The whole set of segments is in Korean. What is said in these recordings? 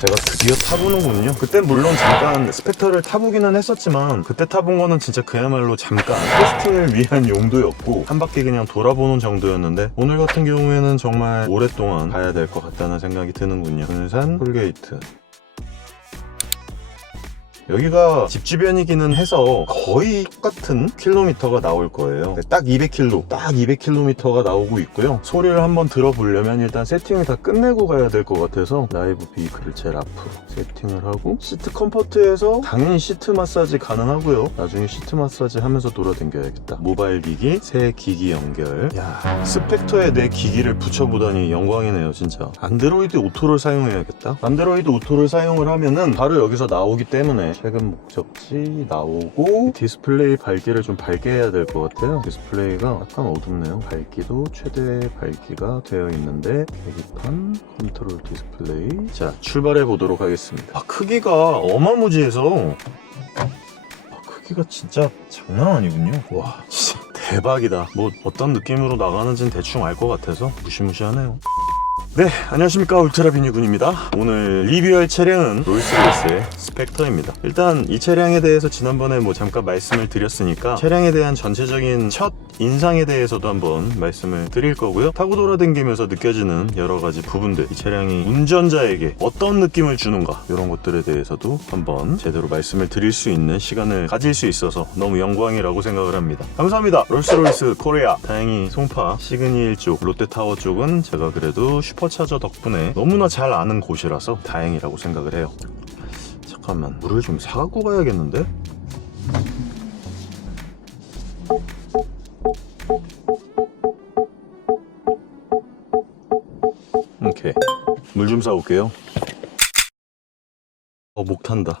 제가 드디어 타보는군요. 그때 물론 잠깐 스펙터를 타보기는 했었지만 그때 타본 거는 진짜 그야말로 잠깐 테스팅을 위한 용도였고 한 바퀴 그냥 돌아보는 정도였는데 오늘 같은 경우에는 정말 오랫동안 가야 될 것 같다는 생각이 드는군요. 군산 톨게이트. 여기가 집 주변이기는 해서 거의 똑같은 킬로미터가 나올 거예요. 딱 200km가 나오고 있고요. 소리를 한번 들어보려면 일단 세팅을 다 끝내고 가야 될 것 같아서 라이브 비클을 제일 앞으로 세팅을 하고 시트 컴포트에서 당연히 시트 마사지 가능하고요. 나중에 시트 마사지 하면서 돌아다녀야겠다. 모바일 기기, 새 기기 연결. 야, 스펙터에 내 기기를 붙여보다니 영광이네요 진짜. 안드로이드 오토를 사용해야겠다. 안드로이드 오토를 사용을 하면은 바로 여기서 나오기 때문에 최근 목적지 나오고 디스플레이 밝기를 좀 밝게 해야 될 것 같아요. 디스플레이가 약간 어둡네요. 밝기도 최대 밝기가 되어 있는데 계기판, 컨트롤 디스플레이. 자, 출발해 보도록 하겠습니다. 크기가 어마무지해서 크기가 진짜 장난 아니군요. 와, 진짜 대박이다. 뭐 어떤 느낌으로 나가는지는 대충 알 것 같아서 무시무시하네요. 네, 안녕하십니까, 울트라비니군입니다. 오늘 리뷰할 차량은 롤스로이스의 스펙터입니다. 일단 이 차량에 대해서 지난번에 잠깐 말씀을 드렸으니까 차량에 대한 전체적인 첫 인상에 대해서도 한번 말씀을 드릴 거고요. 타고 돌아다니면서 느껴지는 여러 가지 부분들, 이 차량이 운전자에게 어떤 느낌을 주는가, 이런 것들에 대해서도 한번 제대로 말씀을 드릴 수 있는 시간을 가질 수 있어서 너무 영광이라고 생각을 합니다. 감사합니다. 롤스로이스 코리아. 다행히 송파 시그니엘 쪽, 롯데타워 쪽은 제가 그래도 슈퍼차저 덕분에 너무나 잘 아는 곳이라서 다행이라고 생각을 해요. 잠깐만, 물을 좀 사갖고 가야겠는데? 오케이, 물 좀 사올게요. 목 탄다.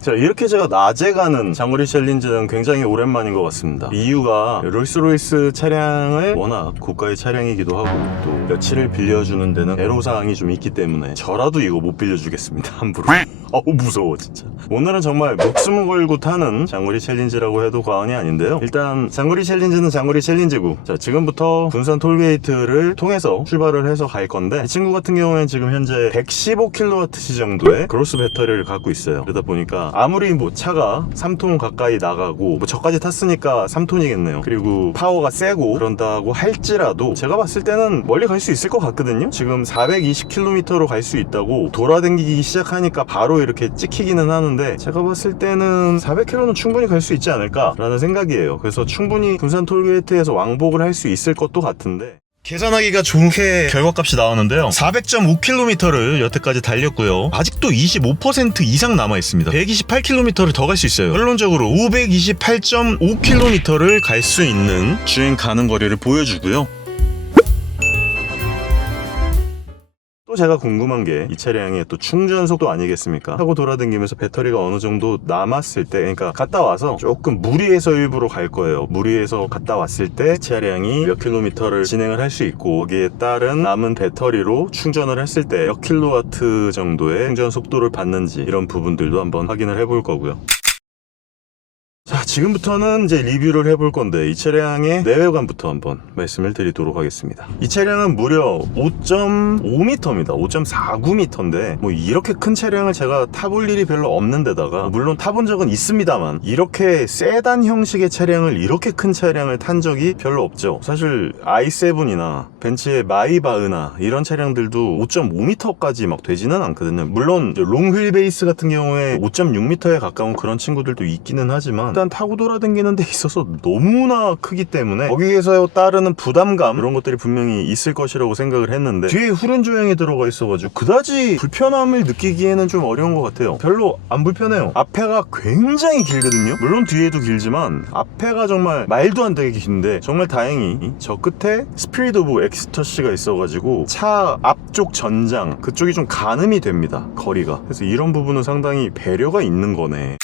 자, 이렇게 제가 낮에 가는 장거리 챌린지는 굉장히 오랜만인 것 같습니다. 이유가 롤스로이스 차량을 워낙 고가의 차량이기도 하고 또 며칠을 빌려주는 데는 애로사항이 좀 있기 때문에 저라도 이거 못 빌려주겠습니다, 함부로. 무서워 진짜. 오늘은 정말 목숨을 걸고 타는 장거리 챌린지라고 해도 과언이 아닌데요. 일단 장거리 챌린지는 장거리 챌린지고, 자, 지금부터 군산 톨게이트를 통해서 출발을 해서 갈 건데, 이 친구 같은 경우에는 지금 현재 115kWh 정도의 그로스 배터리를 갖고 있어요. 그러다 보니까 아무리 차가 3톤 가까이 나가고 저까지 탔으니까 3톤이겠네요. 그리고 파워가 세고 그런다고 할지라도 제가 봤을 때는 멀리 갈 수 있을 것 같거든요. 지금 420km로 갈 수 있다고 돌아다니기 시작하니까 바로 이렇게 찍히기는 하는데, 제가 봤을 때는 400km는 충분히 갈 수 있지 않을까 라는 생각이에요. 그래서 충분히 군산 톨게이트에서 왕복을 할 수 있을 것도 같은데, 계산하기가 좋게 결과값이 나왔는데요. 400.5km를 여태까지 달렸고요. 아직도 25% 이상 남아있습니다. 128km를 더 갈 수 있어요. 결론적으로 528.5km를 갈 수 있는 주행 가능 거리를 보여주고요. 또 제가 궁금한 게 이 차량의 또 충전 속도 아니겠습니까? 타고 돌아다니면서 배터리가 어느 정도 남았을 때, 그러니까 갔다 와서 조금 무리해서 일부러 갈 거예요. 무리해서 갔다 왔을 때 차량이 몇 킬로미터를 진행을 할 수 있고, 거기에 따른 남은 배터리로 충전을 했을 때 몇 킬로와트 정도의 충전 속도를 받는지, 이런 부분들도 한번 확인을 해볼 거고요. 자, 지금부터는 이제 리뷰를 해볼 건데, 이 차량의 내외관부터 한번 말씀을 드리도록 하겠습니다. 이 차량은 무려 5.5m입니다. 5.49m인데 이렇게 큰 차량을 제가 타볼 일이 별로 없는 데다가, 물론 타본 적은 있습니다만 이렇게 세단 형식의 차량을, 이렇게 큰 차량을 탄 적이 별로 없죠. 사실 i7이나 벤츠의 마이바흐나 이런 차량들도 5.5m까지 막 되지는 않거든요. 물론 롱휠 베이스 같은 경우에 5.6m에 가까운 그런 친구들도 있기는 하지만, 일단 타고 돌아다니는 데 있어서 너무나 크기 때문에 거기에서 따르는 부담감, 이런 것들이 분명히 있을 것이라고 생각을 했는데, 뒤에 후륜 조향이 들어가 있어가지고 그다지 불편함을 느끼기에는 좀 어려운 것 같아요. 별로 안 불편해요. 앞에가 굉장히 길거든요. 물론 뒤에도 길지만 앞에가 정말 말도 안 되게 긴데, 정말 다행히 저 끝에 스피릿 오브 엑스터시가 있어가지고 차 앞쪽 전장 그쪽이 좀 가늠이 됩니다, 거리가. 그래서 이런 부분은 상당히 배려가 있는 거네.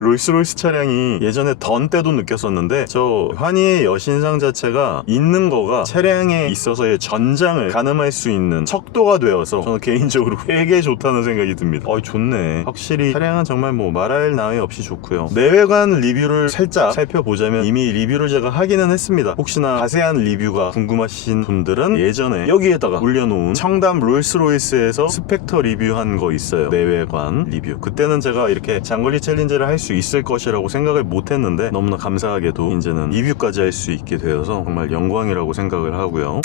롤스로이스 차량이 예전에 던 때도 느꼈었는데 저 환희의 여신상 자체가 있는 거가 차량에 있어서의 전장을 가늠할 수 있는 척도가 되어서 저는 개인적으로 되게 좋다는 생각이 듭니다. 좋네. 확실히 차량은 정말 뭐 말할 나위 없이 좋고요. 내외관 리뷰를 살짝 살펴보자면 이미 리뷰를 제가 하기는 했습니다. 혹시나 자세한 리뷰가 궁금하신 분들은 예전에 여기에다가 올려놓은 청담 롤스로이스에서 스펙터 리뷰한 거 있어요. 내외관 리뷰. 그때는 제가 이렇게 장거리 챌린저를 할 수 있을 것이라고 생각을 못했는데 너무나 감사하게도 이제는 리뷰까지 할 수 있게 되어서 정말 영광이라고 생각을 하고요.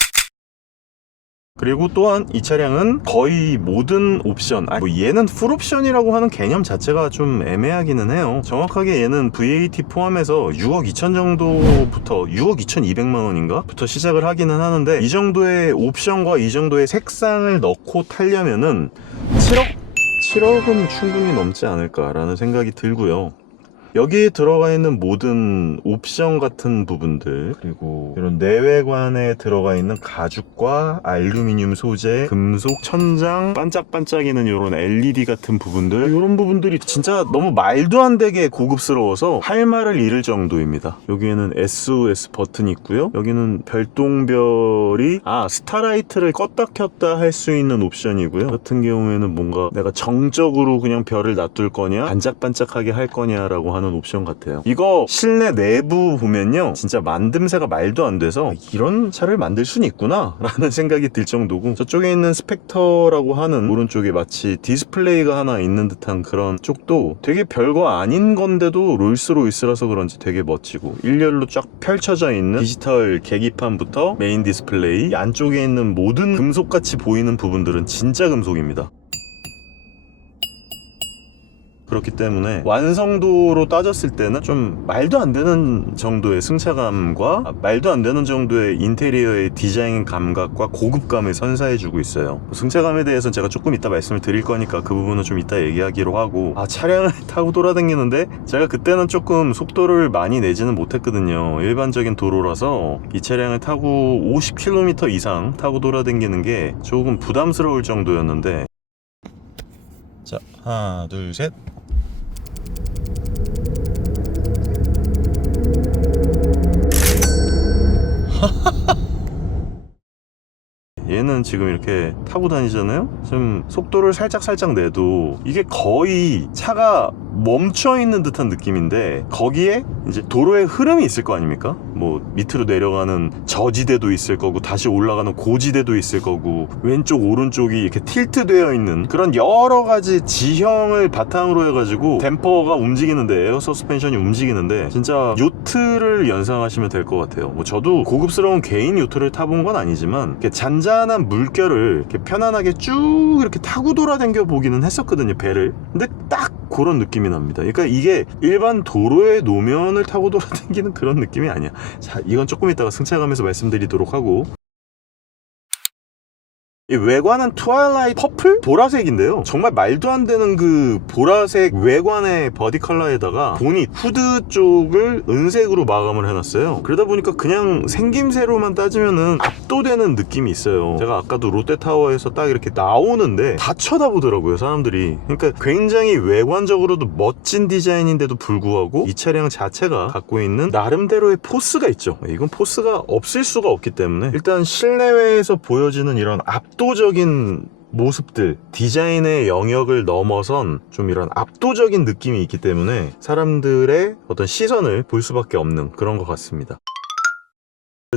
그리고 또한 이 차량은 거의 모든 옵션, 얘는 풀옵션이라고 하는 개념 자체가 좀 애매하기는 해요. 정확하게 얘는 VAT 포함해서 6억 2천 정도부터 6억 2,200만 원인가? 부터 시작을 하기는 하는데 이 정도의 옵션과 이 정도의 색상을 넣고 타려면은 7억은 충분히 넘지 않을까라는 생각이 들고요. 여기에 들어가 있는 모든 옵션 같은 부분들, 그리고 이런 내외관에 들어가 있는 가죽과 알루미늄 소재, 금속, 천장, 반짝반짝이는 이런 LED 같은 부분들, 이런 부분들이 진짜 너무 말도 안 되게 고급스러워서 할 말을 잃을 정도입니다. 여기에는 SOS 버튼이 있고요. 여기는 별똥별이 스타라이트를 껐다 켰다 할 수 있는 옵션이고요. 같은 경우에는 뭔가 내가 정적으로 그냥 별을 놔둘 거냐, 반짝반짝하게 할 거냐라고 하는 옵션 같아요. 이거 실내 내부 보면요, 진짜 만듦새가 말도 안 돼서 이런 차를 만들 수는 있구나 라는 생각이 들 정도고, 저쪽에 있는 스펙터라고 하는 오른쪽에 마치 디스플레이가 하나 있는 듯한 그런 쪽도 되게 별거 아닌 건데도 롤스로이스라서 그런지 되게 멋지고, 일렬로 쫙 펼쳐져 있는 디지털 계기판부터 메인 디스플레이, 안쪽에 있는 모든 금속같이 보이는 부분들은 진짜 금속입니다. 그렇기 때문에 완성도로 따졌을 때는 좀 말도 안 되는 정도의 승차감과 말도 안 되는 정도의 인테리어의 디자인 감각과 고급감을 선사해주고 있어요. 승차감에 대해서는 제가 조금 이따 말씀을 드릴 거니까 그 부분은 좀 이따 얘기하기로 하고, 차량을 타고 돌아다니는데 제가 그때는 조금 속도를 많이 내지는 못했거든요. 일반적인 도로라서 이 차량을 타고 50km 이상 타고 돌아다니는 게 조금 부담스러울 정도였는데, 자, 하나 둘 셋. 얘는 지금 이렇게 타고 다니잖아요. 지금 속도를 살짝 내도 이게 거의 차가 멈춰있는 듯한 느낌인데, 거기에 이제 도로의 흐름이 있을 거 아닙니까? 뭐 밑으로 내려가는 저지대도 있을 거고, 다시 올라가는 고지대도 있을 거고, 왼쪽 오른쪽이 이렇게 틸트 되어 있는 그런 여러 가지 지형을 바탕으로 해가지고 댐퍼가 움직이는데, 에어 서스펜션이 움직이는데 진짜 요트를 연상하시면 될 것 같아요. 뭐 저도 고급스러운 개인 요트를 타본 건 아니지만 이렇게 잔잔한 물결을 이렇게 편안하게 쭉 이렇게 타고 돌아다녀 보기는 했었거든요, 배를. 근데 딱 그런 느낌이 납니다. 그러니까 이게 일반 도로의 노면을 타고 돌아다니는 그런 느낌이 아니야. 자, 이건 조금 이따가 승차감에서 말씀드리도록 하고, 이 외관은 트와일라이트 퍼플? 보라색인데요, 정말 말도 안 되는 그 보라색 외관의 버디 컬러에다가 보닛, 후드 쪽을 은색으로 마감을 해놨어요. 그러다 보니까 그냥 생김새로만 따지면은 압도되는 느낌이 있어요. 제가 아까도 롯데타워에서 딱 이렇게 나오는데 다 쳐다보더라고요, 사람들이. 그러니까 굉장히 외관적으로도 멋진 디자인인데도 불구하고 이 차량 자체가 갖고 있는 나름대로의 포스가 있죠. 이건 포스가 없을 수가 없기 때문에, 일단 실내외에서 보여지는 이런 압도적인 모습들, 디자인의 영역을 넘어선 좀 이런 압도적인 느낌이 있기 때문에 사람들의 어떤 시선을 볼 수밖에 없는 그런 것 같습니다.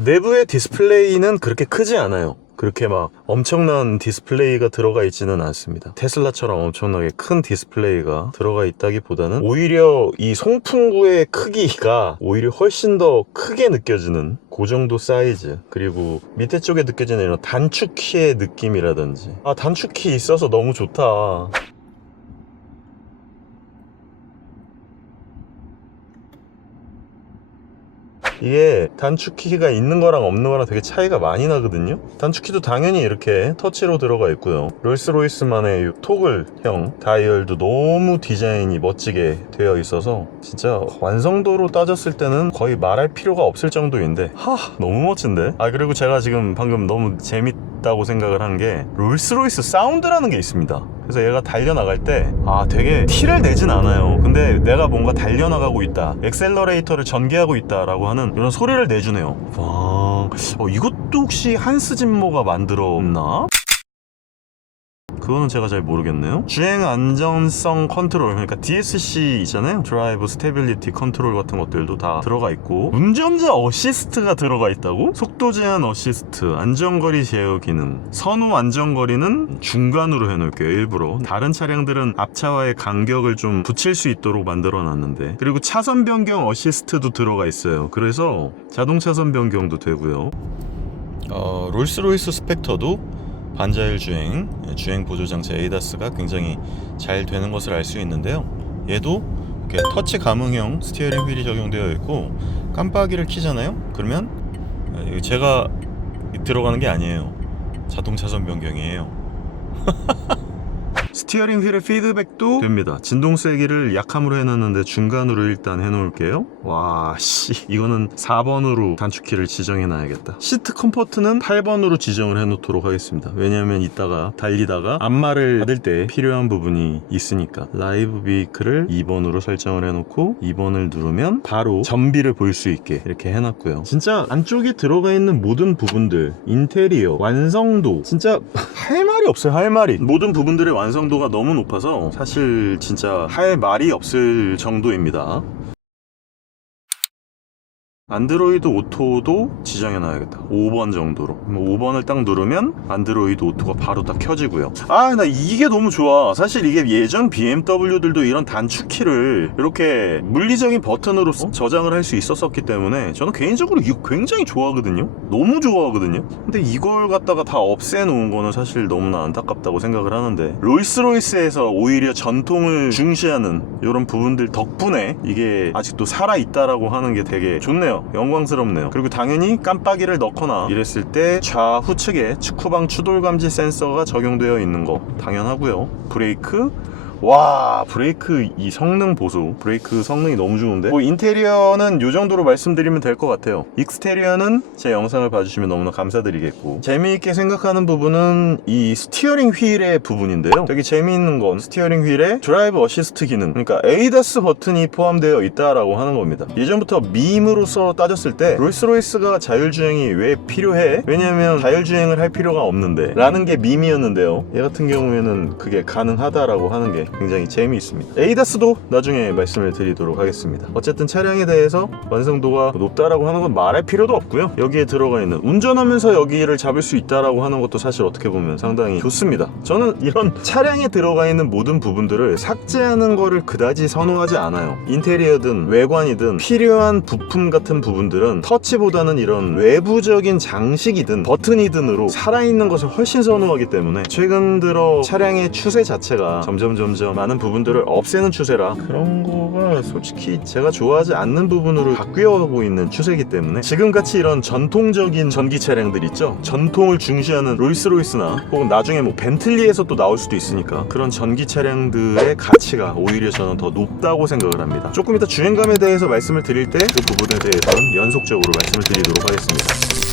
내부의 디스플레이는 그렇게 크지 않아요. 그렇게 막 엄청난 디스플레이가 들어가 있지는 않습니다. 테슬라처럼 엄청나게 큰 디스플레이가 들어가 있다기보다는 오히려 이 송풍구의 크기가 오히려 훨씬 더 크게 느껴지는 그 정도 사이즈, 그리고 밑에 쪽에 느껴지는 이런 단축키의 느낌이라든지, 단축키 있어서 너무 좋다. 이게 단축키가 있는 거랑 없는 거랑 되게 차이가 많이 나거든요. 단축키도 당연히 이렇게 터치로 들어가 있고요. 롤스로이스만의 토글형 다이얼도 너무 디자인이 멋지게 되어 있어서 진짜 완성도로 따졌을 때는 거의 말할 필요가 없을 정도인데, 너무 멋진데? 그리고 제가 지금 방금 너무 있다고 생각을 한 게 롤스로이스 사운드라는 게 있습니다. 그래서 얘가 달려나갈 때 되게 티를 내진 않아요. 근데 내가 뭔가 달려나가고 있다, 엑셀러레이터를 전개하고 있다라고 하는 이런 소리를 내주네요. 이것도 혹시 한스 짐모가 만들었나? 그거는 제가 잘 모르겠네요. 주행 안전성 컨트롤, 그러니까 DSC 있잖아요. 드라이브 스테빌리티 컨트롤 같은 것들도 다 들어가 있고, 운전자 어시스트가 들어가 있다고? 속도 제한 어시스트, 안전거리 제어 기능, 선호 안전거리는 중간으로 해놓을게요. 일부러 다른 차량들은 앞차와의 간격을 좀 붙일 수 있도록 만들어 놨는데, 그리고 차선 변경 어시스트도 들어가 있어요. 그래서 자동 차선 변경도 되고요. 롤스로이스 스펙터도 반자율 주행 보조장치 ADAS가 굉장히 잘 되는 것을 알 수 있는데요. 얘도 이렇게 터치 감응형 스티어링 휠이 적용되어 있고, 깜빡이를 켜잖아요. 그러면 제가 들어가는 게 아니에요. 자동 차선 변경이에요. 스티어링 휠의 피드백도 됩니다. 진동 세기를 약함으로 해놨는데 중간으로 일단 해놓을게요. 이거는 4번으로 단축키를 지정해놔야겠다. 시트 컴포트는 8번으로 지정을 해놓도록 하겠습니다. 왜냐하면 이따가 달리다가 안마를 받을 때 필요한 부분이 있으니까. 라이브 비클을 2번으로 설정을 해놓고 2번을 누르면 바로 전비를 볼 수 있게 이렇게 해놨고요. 진짜 안쪽에 들어가 있는 모든 부분들, 인테리어, 완성도, 진짜 할 말이 없어요. 할 말이. 모든 부분들의 완성도가 너무 높아서 사실 진짜 할 말이 없을 정도입니다. 안드로이드 오토도 지정해놔야겠다. 5번 정도로. 5번을 딱 누르면 안드로이드 오토가 바로 딱 켜지고요. 나 이게 너무 좋아. 사실 이게 예전 BMW들도 이런 단축키를 이렇게 물리적인 버튼으로 저장을 할 수 있었기 때문에 저는 개인적으로 이거 굉장히 좋아하거든요. 너무 좋아하거든요. 근데 이걸 갖다가 다 없애놓은 거는 사실 너무나 안타깝다고 생각을 하는데, 롤스로이스에서 오히려 전통을 중시하는 이런 부분들 덕분에 이게 아직도 살아있다라고 하는 게 되게 좋네요. 영광스럽네요. 그리고 당연히 깜빡이를 넣거나 이랬을 때 좌우측에 후방 추돌 감지 센서가 적용되어 있는 거 당연하고요. 브레이크, 브레이크 이 성능 보소. 브레이크 성능이 너무 좋은데, 인테리어는 이 정도로 말씀드리면 될 것 같아요. 익스테리어는 제 영상을 봐주시면 너무나 감사드리겠고, 재미있게 생각하는 부분은 이 스티어링 휠의 부분인데요. 되게 재미있는 건 스티어링 휠에 드라이브 어시스트 기능, 그러니까 ADAS 버튼이 포함되어 있다라고 하는 겁니다. 예전부터 밈으로서 따졌을 때 롤스로이스가 자율주행이 왜 필요해? 왜냐면 자율주행을 할 필요가 없는데 라는 게 밈이었는데요. 얘 같은 경우에는 그게 가능하다라고 하는 게 굉장히 재미있습니다. ADAS도 나중에 말씀을 드리도록 하겠습니다. 어쨌든 차량에 대해서 완성도가 높다라고 하는 건 말할 필요도 없고요. 여기에 들어가 있는, 운전하면서 여기를 잡을 수 있다라고 하는 것도 사실 어떻게 보면 상당히 좋습니다. 저는 이런 차량에 들어가 있는 모든 부분들을 삭제하는 거를 그다지 선호하지 않아요. 인테리어든 외관이든 필요한 부품 같은 부분들은 터치보다는 이런 외부적인 장식이든 버튼이든으로 살아있는 것을 훨씬 선호하기 때문에 최근 들어 차량의 추세 자체가 점점 많은 부분들을 없애는 추세라, 그런 거가 솔직히 제가 좋아하지 않는 부분으로 바뀌어가고 있는 추세이기 때문에, 지금같이 이런 전통적인 전기 차량들 있죠, 전통을 중시하는 롤스로이스나 혹은 나중에 벤틀리에서 또 나올 수도 있으니까 그런 전기 차량들의 가치가 오히려 저는 더 높다고 생각을 합니다. 조금 이따 주행감에 대해서 말씀을 드릴 때 그 부분에 대해서는 연속적으로 말씀을 드리도록 하겠습니다.